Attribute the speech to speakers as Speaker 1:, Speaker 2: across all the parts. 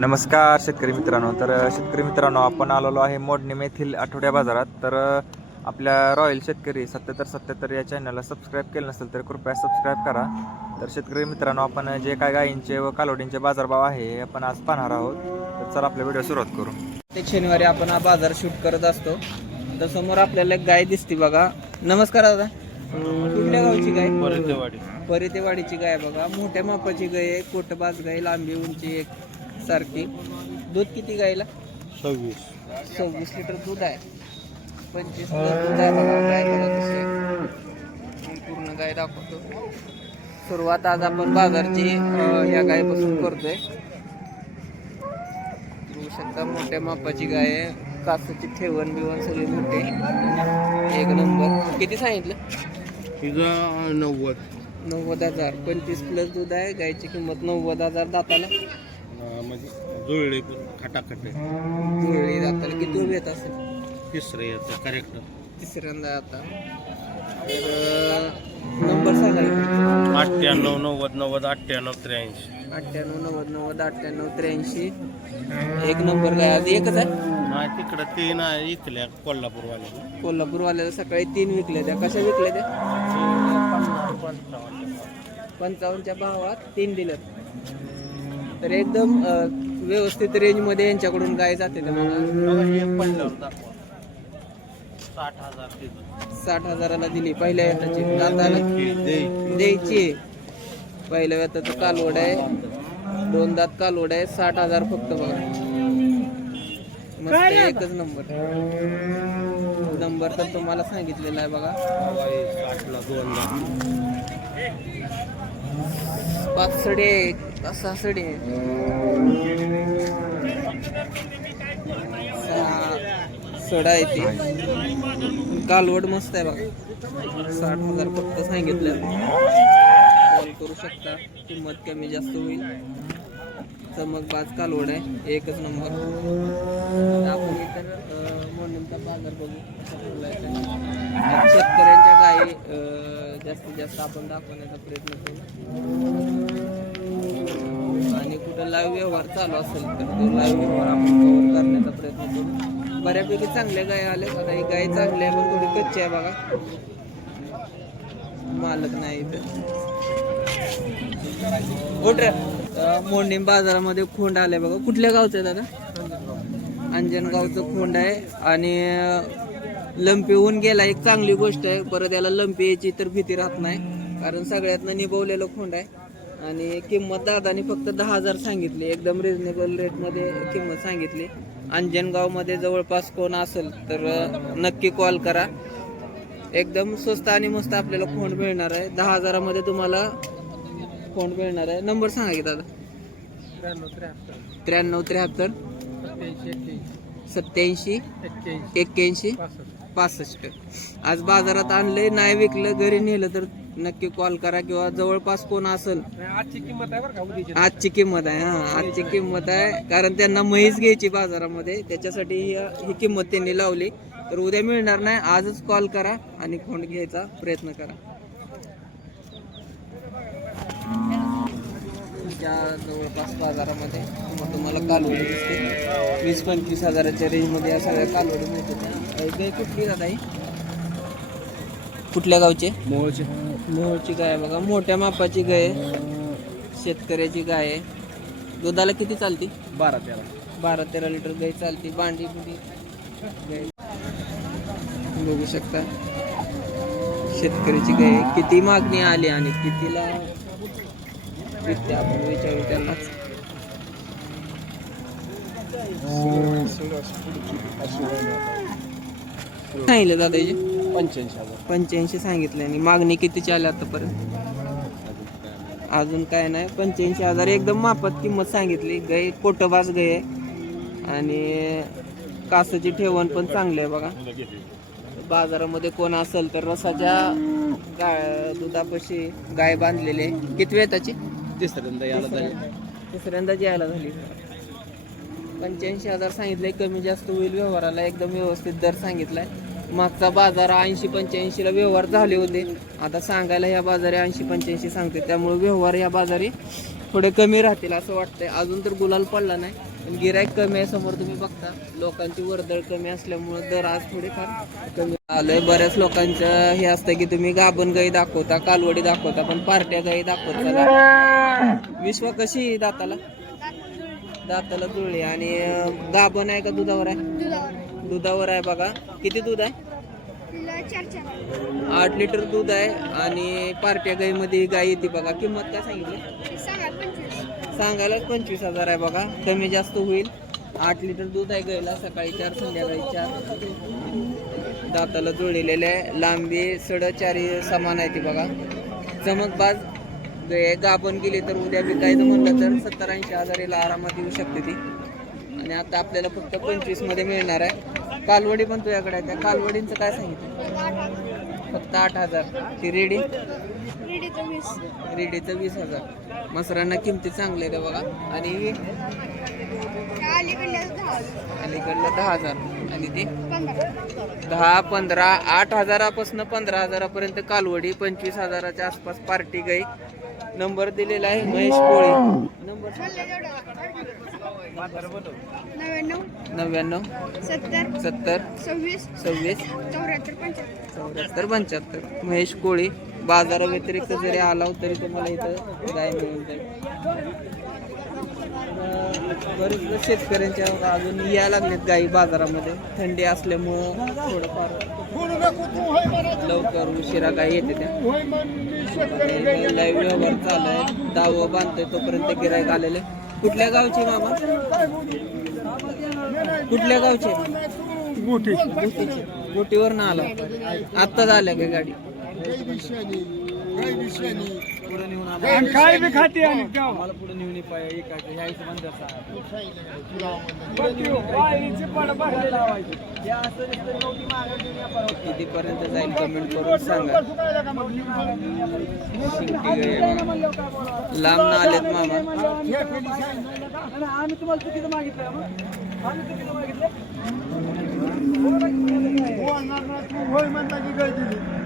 Speaker 1: नमस्कार शेतकरी मित्रांनो. तर शेतकरी मित्रांनो आपण आलेलो आहे मोडणीम येथील आठवड्या बाजारात. तर आपल्या रॉयल शेतकरी सत्याहत्तर सत्याहत्तर या चॅनलला सबस्क्राईब केलं नसेल तर कृपया सबस्क्राईब करा. तर शेतकरी मित्रांनो आपण जे काय गायींचे व कालोडींचे बाजारभाव आहे हे आपण आज पाहणार आहोत. तर चला आपल्या व्हिडिओ सुरुवात करू.
Speaker 2: ते शनिवारी आपण हा बाजार शूट करत असतो. तर समोर आपल्याला एक गाय दिसते बघा. नमस्कार दादा. कुठल्या गावची गाय?
Speaker 3: परतेवाडी.
Speaker 2: परितेवाडीची गाय बघा. मोठ्या मापाची गाय आहे कोटबाज गाय लांबी उंची एक. सारखी. दूध किती गायला
Speaker 3: सव्वीस.
Speaker 2: सव्वीस लिटर दूध आहे. पंचवीस लिटर दूध आहे. बघा गाय बघा कशी आहे. मी पूर्ण गाय दाखवतो. सुरुवात आज आपण बाजारची अं, या गायपासून करतोय. बघू शकता मोठ्या मापाची गाय आहे. कासाची ठेवण बिवण सगळी मोठी. एक नंबर. किती सांगितलं?
Speaker 3: नव्वद.
Speaker 2: नव्वद हजार. पंचवीस प्लस दूध आहे. गायची किंमत नव्वद हजार दाताला.
Speaker 3: म्हणजे जुळले खटाखट आहे.
Speaker 2: जुळली दाताला किती उभी येत असेल
Speaker 3: तिसरं याचं करेक्ट
Speaker 2: तिसऱ्यांदा आता. तर नंबर सांगा
Speaker 3: अठ्ठ्याण्णव नव्वद नव्वद अठ्ठ्याण्णव त्र्याऐंशी.
Speaker 2: अठ्ठ्याण्णव नव्वद नव्वद अठ्ठ्याण्णव त्र्याऐंशी. एक नंबर काय? आज एकच आहे?
Speaker 3: नाही तिकडं ते नाही इथल्या कोल्हापूरवाले.
Speaker 2: कोल्हापूरवाल्याला सकाळी तीन विकले त्या. कशा विकल्या त्या? पंचावन्नच्या भावात तीन दिल्यात. तर एकदम अं, व्यवस्थित रेंजमध्ये यांच्याकडून गाय जाते मला.
Speaker 3: साठ हजार तिथं
Speaker 2: साठ हजाराला दिली. पहिल्या वेताची दाताला द्यायची. पहिल्या वेताचं कालवड आहे. दोन दात कालवड आहे. साठ हजार फक्त बघा. मस्त आहे, एकच नंबर. नंबर तर तुम्हाला सांगितलेला आहे बघा.
Speaker 3: साठला दोन लाख
Speaker 2: पाच सडे आहे सहा सडे आहे सडा आहे ती. कालवड मस्त आहे बघा. साठ हजार फक्त सांगितलं. कॉल करू शकता. किंमत कमी जास्त होईल. चमकबाज कालवड आहे. एकच नंबर आपण इतर मोडणीचा बाजार बघू शेतकऱ्यांच्या गायी जास्तीत जास्त आपण दाखवण्याचा प्रयत्न करू. आणि कुठं लाईव्ह व्यवहार चालू असेल तर तो लाईव्ह व्यवहार आपण कव्हर करण्याचा प्रयत्न करू. बऱ्यापैकी चांगल्या गाय आल्या आता ही गाय चांगली आहे पण थोडी कच्ची आहे बघा. मालक नाही इथं. उठ रे. मोडणीम बाजारामध्ये खोंड आलाय बघा. कुठल्या गावचं आहे दादा? अंजनगावचं खोंड आहे. आणि लंपी होऊन गेला. एक चांगली गोष्ट आहे. परत याला लंपी यायची तर भीती राहत नाही. कारण सगळ्यातनं निभवलेलं खोंड आहे. आणि किंमत दादानी फक्त दहा हजार सांगितली. एकदम रिझनेबल रेटमध्ये किंमत सांगितली. अंजनगावमध्ये जवळपास कोण असेल तर नक्की कॉल करा. एकदम स्वस्त आणि मस्त आपल्याला खोंड मिळणार आहे. दहा हजारामध्ये तुम्हाला फोन मिळणार आहे? नंबर सांगा की दादा. त्र्याण्णव त्र्याहत्तर. सत्याऐंशी एक्क्याऐंशी पासष्ट. आज बाजारात आणलंय नाही विकलं घरी नेलं तर नक्की कॉल करा किंवा जवळपास कोण असेल.
Speaker 3: आजची किंमत आहे
Speaker 2: आजची किंमत आहे हा. आजची किंमत आहे. कारण त्यांना म्हैस घ्यायची बाजारामध्ये. त्याच्यासाठी ही ही किंमत त्यांनी लावली. तर उद्या मिळणार नाही आजच कॉल करा आणि खोंड घ्यायचा प्रयत्न करा. जवळपास बाजारामध्ये मग तुम्हाला कालवडी दिसते. वीस पंचवीस हजाराच्या रेंजमध्ये या सगळ्या कालवडी मिळतात. गाय कुठली दादा ही? कुठल्या गावचे?
Speaker 3: मोळचे
Speaker 2: मोहची गाय आहे बघा. मोठ्या मापाची गाय आहे. शेतकऱ्याची गाय आहे. दुधाला किती चालते?
Speaker 3: बारा तेरा.
Speaker 2: बारा तेरा लिटर गाय चालते. बांडी बुंडी गाय. बघू शकता. शेतकऱ्याची गाय आहे. किती मागणी आली आणि कितीला विकते आपण विचारू त्यांनाच. सांगितलं दादाजी?
Speaker 3: पंच्याऐंशी हजार
Speaker 2: पंच्याऐंशी सांगितलं आणि मागणी कितीची आली आतापर्यंत? अजून काय नाही पंच्याऐंशी हजार एकदम मापात किंमत सांगितली. गाय कोटबाज गाय आणि कासाची ठेवण पण चांगलं आहे बघा. बाजारामध्ये कोण असेल तर रसाच्या गा दुधापाशी गाय बांधलेली आहे. किती वेळ त्याची
Speaker 3: तिसऱ्यांदा यायला जाईल
Speaker 2: तिसऱ्यांदाच यायला झाली. पंच्याऐंशी हजार सांगितले कमी जास्त होईल व्यवहाराला एकदम व्यवस्थित दर सांगितलाय. मागचा बाजार ऐंशी पंच्याऐंशीला व्यवहार झाले होते. आता सांगायला ह्या बाजारी ऐंशी पंच्याऐंशी सांगते त्यामुळे व्यवहार या बाजारी थोडे कमी राहतील असं वाटतंय. अजून तर गुलाल पडला नाही. पण गिराईक कमी आहे समोर तुम्ही बघता. लोकांची वर्दळ कमी असल्यामुळे दर आज थोडेफार कमी आलंय. बऱ्याच लोकांचं हे असतं की तुम्ही गाभण गाई दाखवता कालवडी दाखवता पण पार्ट्या गाई दाखवता विश्व कशी दाताला? दाताला जुळली. आणि गाभण आहे का दुधावर आहे? दुधावर आहे बघा. किती दूध आहे? आठ लिटर दूध आहे. आणि पार्ट्या गाईमध्ये गाई येते बघा. किंमत काय सांगितली? सांगायलाच पंचवीस हजार आहे बघा. कमी जास्त होईल. आठ लिटर दूध आहे गायला सकाळी चार संध्याकाळी चार. दाताला जुळलेले आहे. लांबी सड चारी समान आहे ती बघा. चमकबाज गाय गाभण गेली तर उद्या विकायचं म्हणलं तर सत्तर ऐंशी हजार याला आरामात येऊ शकते ती. आणि आता आपल्याला फक्त पंचवीसमध्ये मिळणार आहे. कालवडी पण तुझ्याकडे आहे. त्या कालवडींचं काय सांगितलं? फक्त आठ हजार. ती रेडी रेडीचं वीस. हजार. मसरांना किमती चांगल्या आहेत बघा. आणि अलीकडलं दहा हजार. आणि ते दहा पंधरा आठ हजारापासून पंधरा हजारापर्यंत कालवडी पंचवीस हजाराच्या आसपास पार्टी गाई. नंबर दिलेला आहे महेश कोळी. नंबर
Speaker 4: नव्याण्णव.
Speaker 2: नव्याण्णव.
Speaker 4: सत्तर.
Speaker 2: सत्तर.
Speaker 4: सव्वीस.
Speaker 2: सव्वीस.
Speaker 4: चौऱ्याहत्तर पंच्याहत्तर.
Speaker 2: चौऱ्याहत्तर पंच्याहत्तर. महेश कोळी. बाजाराव्यतिरिक्त जरी आला हो तरी तुम्हाला इथं गाय मिळून जाईल. बरेच शेतकऱ्यांच्या अजून यायला लागलेत गायी बाजारामध्ये. थंडी असल्यामुळं थोडंफार लवकर उशिरा गाय येते त्या. लाईव्ह व्यवहार चालू आहे. दावं बांधतोय तोपर्यंत गिरायक आलेले. कुठल्या गावचे मामा? कुठल्या गावचे? गोटी गोटीवर ना आला आत्ताच आल्या का गाडी?
Speaker 5: काय बी खाते आणि
Speaker 2: कितीपर्यंत जाईल कमेंट करून सांगा. लांब ना आलेत मामा.
Speaker 5: आम्ही तुम्हाला चुकीचं मागितलं मग? आम्ही चुकीचं मागितलं? होय म्हणता की काय दिली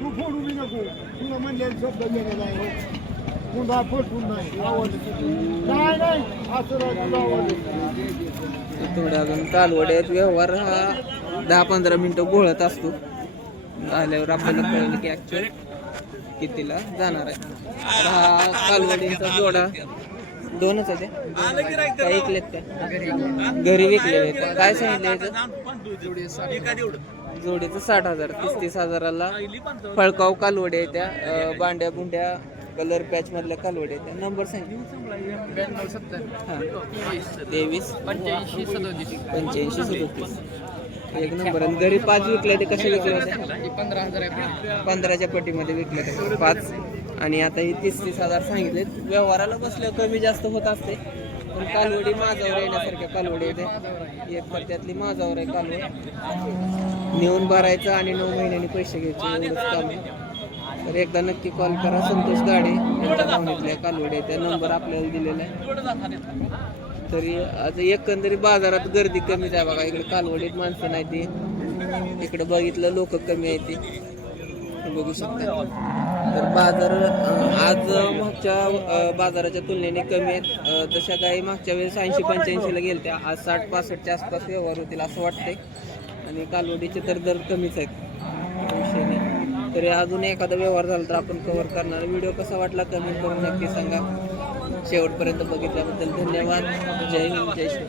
Speaker 5: तू फोडू बी नको. तुला म्हणले शब्द गेलेला आहे पुन्हा फटून नाही. आवडत नाही नाही. असं तुला आवडत
Speaker 2: थोडे अजून कालवड्यात व्यवहार हा दहा पंधरा मिनिटं गोळत असतो. आल्यावर आपल्याला कळलं की ऍक्च्युअल कितीला जाणार आहे. तर हा कालवडींचा जोडा दोनच आहे ते काय विकलेत काय? घरी विकले आहेत. काय सांगितलं जोडीचं साठ हजार तीस तीस हजाराला फळकाव कालवडी आहे त्या बांड्या बुंड्या कलर पॅच मधल्या कालवडे त्या. नंबर सांगितलं तेवीस. पंच्याऐंशी सदोतीस. पंच्याऐंशी सदोतीस एक नंबर आणि घरी पाच विकले ते कसे विकले होते पंधराच्या पटीमध्ये विकले ते पाच. आणि आता ही तीस तीस हजार सांगितले व्यवहाराला बसल्या कमी जास्त होत असते पण कालवडी माझावर येण्यासारख्या कालवडी येते एक तर त्यातली माझावर आहे कालवड. नेऊन भरायचं आणि नऊ महिन्यांनी पैसे घ्यायचे एवढंच काम. आहे तर एकदा नक्की कॉल करा संतोष गाडे यांच्या भावनेतल्या कालवडी त्या नंबर आपल्याला दिलेला आहे. तरी आज एकंदरीत बाजारात गर्दी कमीच आहे बघा. इकडे कालवडीत माणसं नाही ती इकडे बघितलं लोक कमी आहे ती. बघू शकता. तर बाजार आज मागच्या बाजाराच्या तुलनेने कमी आहेत. जशा काही मागच्या वेळेस ऐंशी पंच्याऐंशीला गेल्या आज साठ पासष्टच्या आसपास व्यवहार होतील असं वाटतंय. आणि कालवडीचे तर दर कमीच आहेत. विषय नाही. तरी अजून एखादा व्यवहार झाला तर आपण कव्हर करणार. व्हिडिओ कसा वाटला कमेंट करून नक्की सांगा. शेवटपर्यंत बघितल्याबद्दल धन्यवाद. जय हिंद जय श्री